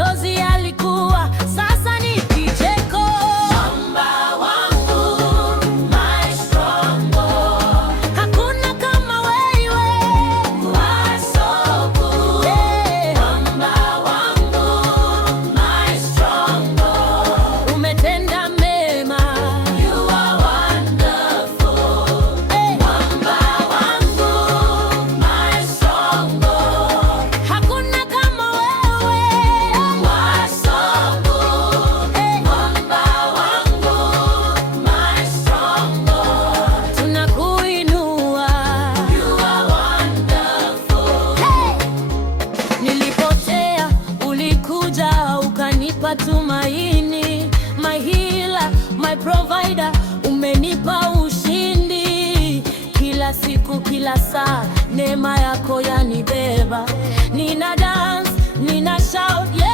machozi yalikuwa, sasa ni kicheko. Mwamba wangu, my stronghold. Hakuna kama wewe, my so good. Mwamba wangu, my stronghold. Umetenda mema, you are wonderful. Mwamba wangu, my stronghold. Hakuna kama wewe, my so good. Mwamba wangu, my stronghold. Tunakuinua, you are wonderful. Nilipotea ulikuja ukanipa tumaini, my healer, my provider, umenipa ushindi. Kila siku, kila saa, neema yako yanibeba. Nina dance, nina shout, yeah.